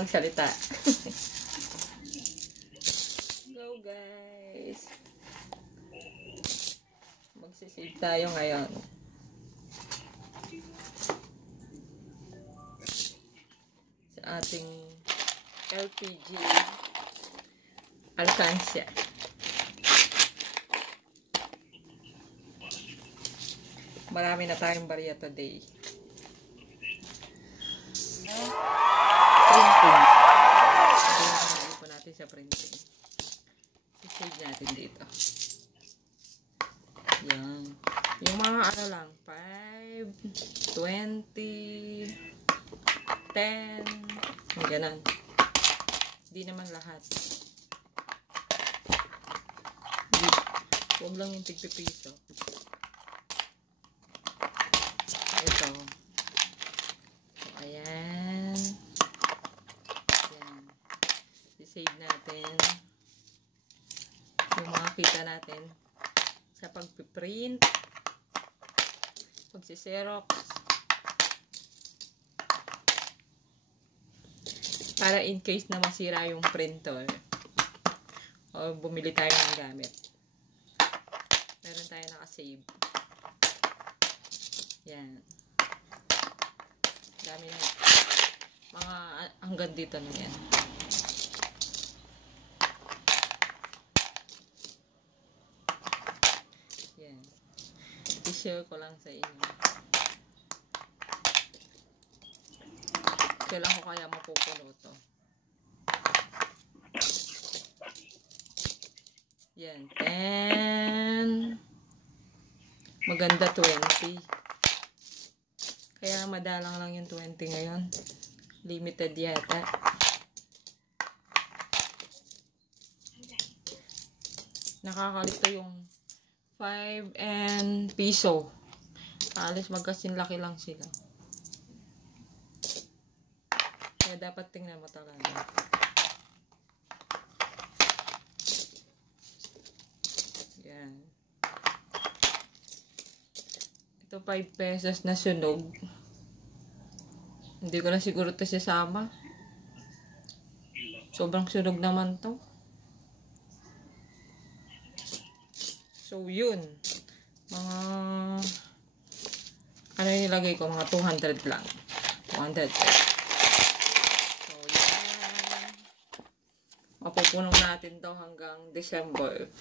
magsalita. Go guys. Magsisave tayo ngayon. Sa ating LPG alkansya. Marami na tayong barya today. Printing. Ito po natin sa printing. I-save natin dito. Yan. Yung mga ano lang, 5, 20, 10, ganun. Hindi naman lahat. Huwag lang yung tig-piso. Ito. So, ayan. Ayan. I-save natin yung mga kita natin sa pag-print, pag-xerox, para in case na masira yung printer o bumili tayo ng gamit. Meron tayo naka-save. Yan. Dami na. Mga hanggang dito na yan. Yan. I-share ko lang sa inyo. Kailan ko kaya mapupuno to? Yan. 10. Maganda 20. Kaya madalang lang yung 20 ngayon. Limited yata. Nakakalito yung 5 and piso. Alis magkasin laki lang sila. Kaya dapat tingnan mo talaga. Yan. Ito 5 pesos na sunog. Hindi ko na siguro ito sasama. Sobrang sunog naman to. So yun. Mga ano yung nilagay ko? Mga 200 lang. 200 pesos. So yan. Mapupuno natin to hanggang December.